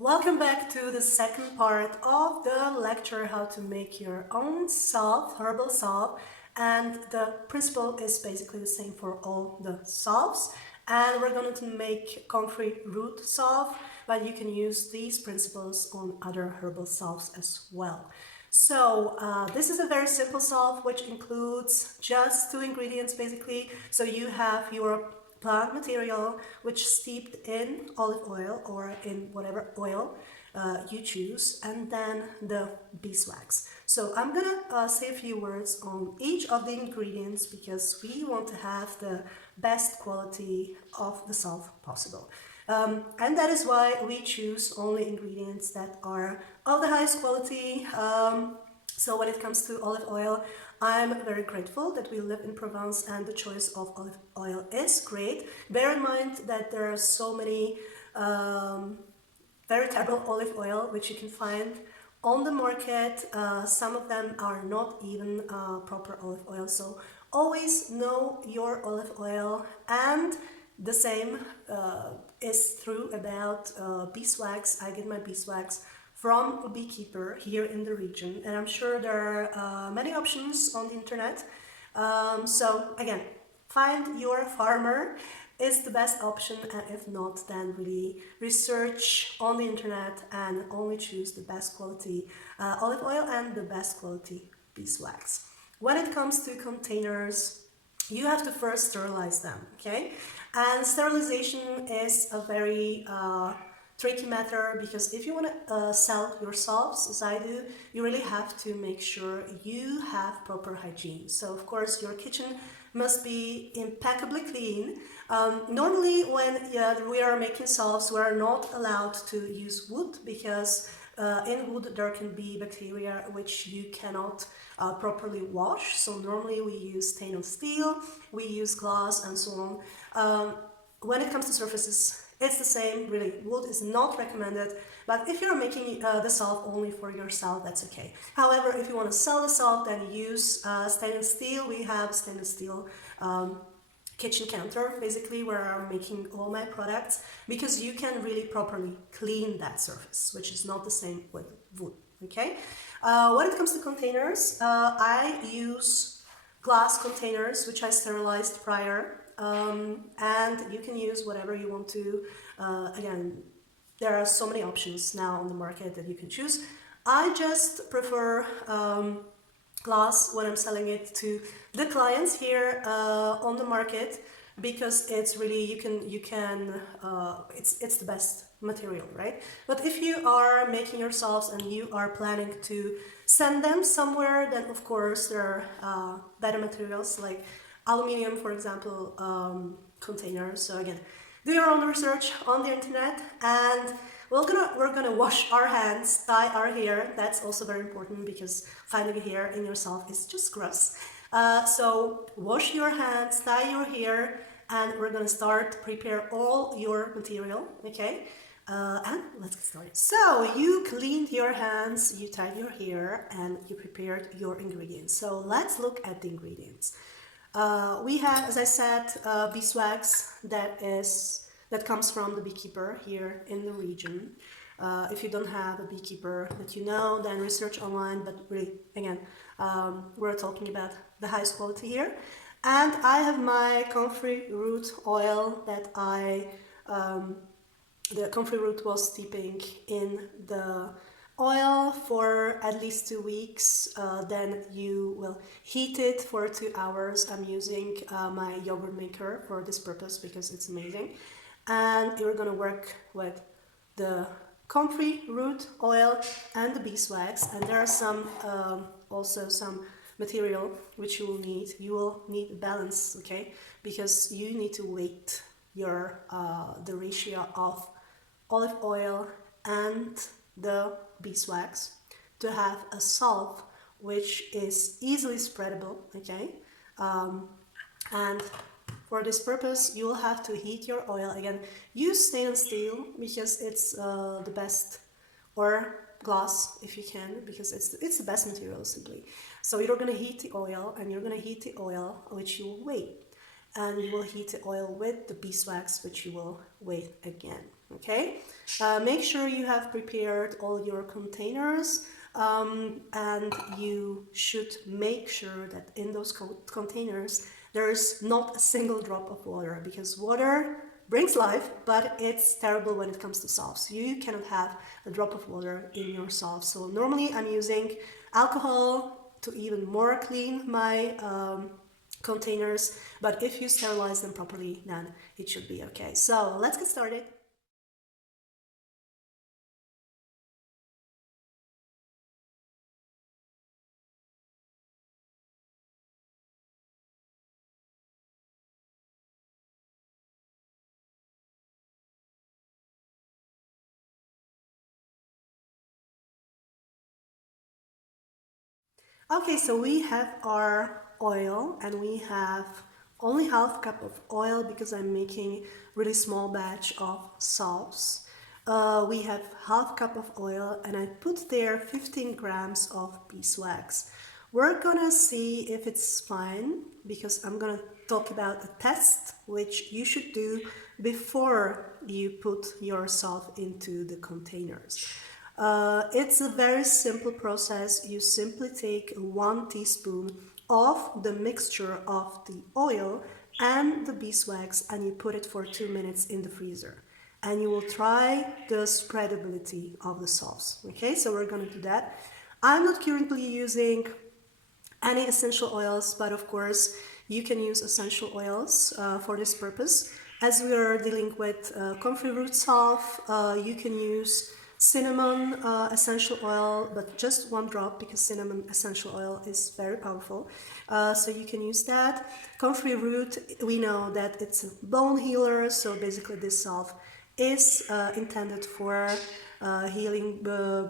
Welcome back to the second part of the lecture how to make your own salve, herbal salve, and the principle is basically the same for all the salves. And we're going to make comfrey root salve, but you can use these principles on other herbal salves as well. So this is a very simple salve which includes just two ingredients basically. So you have your plant material which steeped in olive oil or in whatever oil you choose, and then the beeswax. So I'm gonna say a few words on each of the ingredients because we want to have the best quality of the salve possible. And that is why we choose only ingredients that are of the highest quality. So when it comes to olive oil, I'm very grateful that we live in Provence and the choice of olive oil is great. Bear in mind that there are so many very terrible olive oil which you can find on the market. Some of them are not even proper olive oil, so always know your olive oil. And the same is true about beeswax. I get my beeswax from a beekeeper here in the region, and I'm sure there are many options on the internet. So again, find your farmer is the best option, and if not, then really research on the internet and only choose the best quality olive oil and the best quality beeswax. When it comes to containers, you have to first sterilize them, okay? And sterilization is a very tricky matter because if you want to sell your salves, as I do, you really have to make sure you have proper hygiene. So of course your kitchen must be impeccably clean. Normally when we are making salves, we are not allowed to use wood because in wood there can be bacteria which you cannot properly wash. So normally we use stainless steel, we use glass and so on. When it comes to surfaces, it's the same, really. Wood is not recommended, but if you're making the salve only for yourself, that's okay. However, if you want to sell the salve, then use stainless steel. We have stainless steel kitchen counter, basically, where I'm making all my products, because you can really properly clean that surface, which is not the same with wood, okay? When it comes to containers, I use glass containers, which I sterilized prior. And you can use whatever you want to. Again, there are so many options now on the market that you can choose. I just prefer glass when I'm selling it to the clients here on the market because it's really it's the best material, right? But if you are making yourselves and you are planning to send them somewhere, then of course there are better materials like aluminium, for example, containers. So again, do your own research on the internet, and we're gonna wash our hands, tie our hair. That's also very important because finding hair in yourself is just gross. So wash your hands, tie your hair, and we're gonna start prepare all your material. Okay. And let's get started. So you cleaned your hands, you tied your hair, and you prepared your ingredients. So let's look at the ingredients. We have, as I said, beeswax that comes from the beekeeper here in the region. If you don't have a beekeeper that you know, then research online, but really, again, we're talking about the highest quality here. And I have my comfrey root oil that the comfrey root was steeping in the oil for at least 2 weeks. Then you will heat it for 2 hours. I'm using my yogurt maker for this purpose because it's amazing. And you're gonna work with the comfrey root oil and the beeswax. And there are some also some material which you will need. You will need balance, okay? Because you need to weight your the ratio of olive oil and the beeswax to have a salve which is easily spreadable, okay? And for this purpose you will have to heat your oil. Again, use stainless steel because it's the best, or glass if you can, because it's the best material simply. So you're going to heat the oil, and you're going to heat the oil which you will weight, and you will heat the oil with the beeswax which you will weight again. Okay, make sure you have prepared all your containers, and you should make sure that in those containers there's not a single drop of water, because water brings life, but it's terrible when it comes to salves. You cannot have a drop of water in your salve. So normally I'm using alcohol to even more clean my containers, but if you sterilize them properly, then it should be okay. So let's get started. Okay, so we have our oil, and we have only half cup of oil because I'm making really small batch of salves. We have half cup of oil, and I put there 15 grams of beeswax. We're gonna see if it's fine, because I'm gonna talk about a test which you should do before you put your salve into the containers. It's a very simple process. You simply take 1 teaspoon of the mixture of the oil and the beeswax, and you put it for 2 minutes in the freezer. And you will try the spreadability of the sauce. Okay, so we're gonna do that. I'm not currently using any essential oils, but of course you can use essential oils for this purpose. As we are dealing with comfrey root salve, you can use cinnamon essential oil, but just 1 drop, because cinnamon essential oil is very powerful. So you can use that. Comfrey root, we know that it's a bone healer, so basically this salve is intended for healing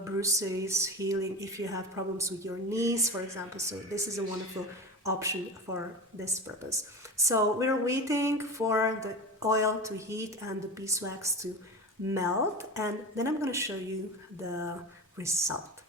bruises, healing if you have problems with your knees, for example. So this is a wonderful option for this purpose. So we're waiting for the oil to heat and the beeswax to melt, and then I'm going to show you the result.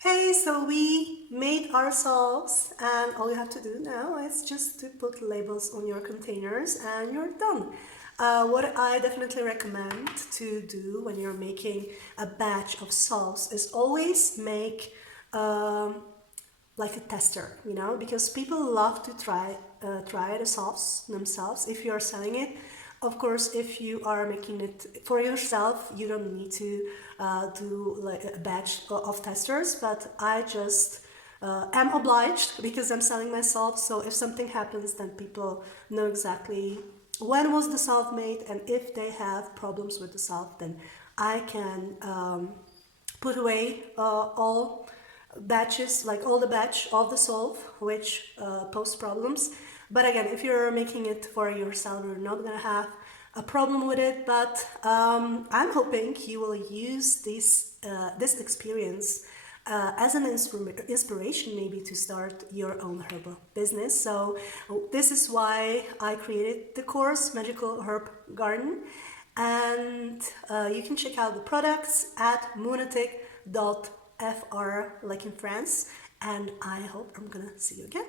Hey, so we made ourselves, and all you have to do now is just to put labels on your containers and you're done. What I definitely recommend to do when you're making a batch of salves is always make like a tester, you know, because people love to try the sauce themselves if you are selling it. Of course, if you are making it for yourself, you don't need to do like a batch of testers, but I just am obliged because I'm selling myself. So if something happens, then people know exactly when was the salve made, and if they have problems with the salve, then I can put away all batches, like all the batch of the salve which pose problems. But again, if you're making it for yourself, you're not gonna have a problem with it. But I'm hoping you will use this experience as an inspiration, maybe to start your own herbal business. So this is why I created the course Magical Herb Garden, and you can check out the products at moonatic.fr, like in France, and I hope I'm gonna see you again.